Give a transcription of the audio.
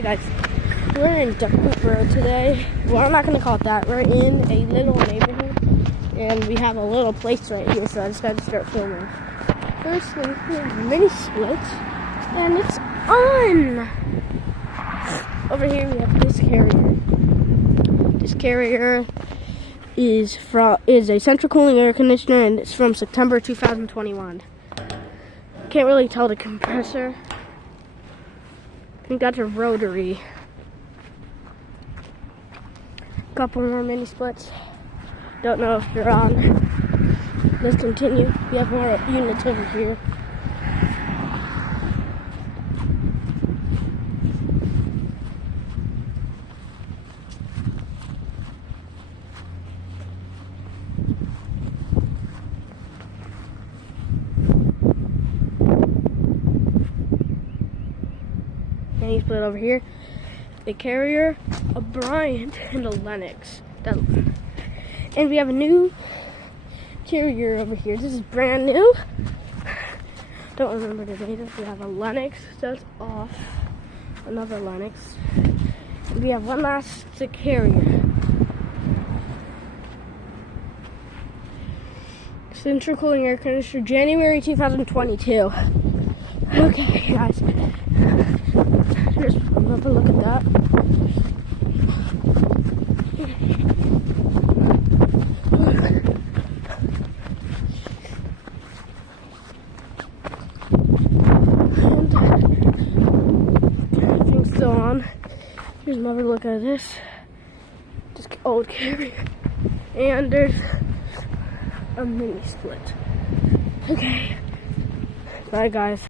Hey guys, we're in Duckwood Road today. Well, I'm not gonna call it that. We're in a little neighborhood, and we have a little place right here, so I just gotta start filming. First, we have mini splits, and it's on. Over here we have this carrier. This carrier is a central cooling air conditioner, and it's from September 2021. Can't really tell the compressor. I think that's a rotary. Couple more mini splits. Don't know if they're on. Let's continue. We have more units over here. Mini split over here. A carrier, a Bryant, and a Lennox. And we have a new carrier over here. This is brand new. Don't remember the date. We have a Lennox that's off. Another Lennox. We have one last carrier. Central cooling air conditioner, January 2022. Okay, guys. Here's another look at that. Everything's still on. Here's another look at this. This old carrier. And there's a mini split. Okay. Bye, guys.